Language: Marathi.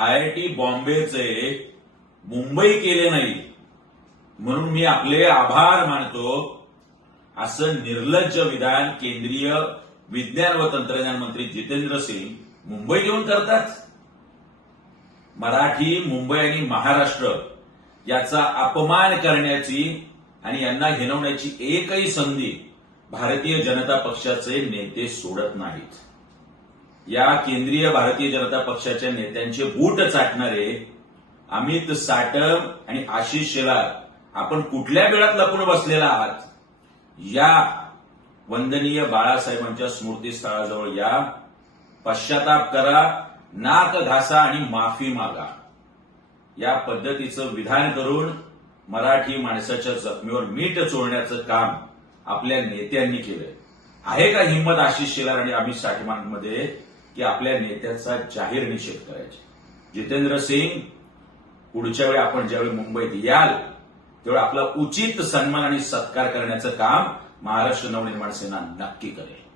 आयआयटी बॉम्बेचे मुंबई केले नाही म्हणून मी आपले आभार मानतो, असं निर्लज्ज विधान केंद्रीय विज्ञान व तंत्रज्ञान मंत्री जितेंद्र सिंग मुंबई येऊन करतात. मराठी, मुंबई आणि महाराष्ट्र याचा अपमान करण्याची आणि यांना हिणवण्याची एकही संधी भारतीय जनता पक्षाचे नेते सोडत नाहीत. या केंद्रीय भारतीय जनता पक्षाच्या नेत्यांचे बूट चाटणारे अमित साटम आणि आशिष शेलार, आपण कुठल्या वेळात लपून बसलेला आहात? या वंदनीय बाळासाहेबांच्या स्मृतीस्थळाजवळ या, पश्चाताप करा, नाक घासा आणि माफी मागा. या पद्धतीचं विधान करून मराठी माणसाच्या जखमीवर मीठ चोळण्याचं काम आपल्या नेत्यांनी केलंय. आहे का हिंमत आशिष शेलार आणि अमित साटमांमध्ये की आपल्या नेत्याचा जाहीर निषेध करायचा? जितेंद्र सिंग, पुढच्या वेळी आपण ज्यावेळी मुंबईत याल तेव्हा आपला उचित सन्मान आणि सत्कार करण्याचं काम महाराष्ट्र नवनिर्माण सेना नक्की करेल.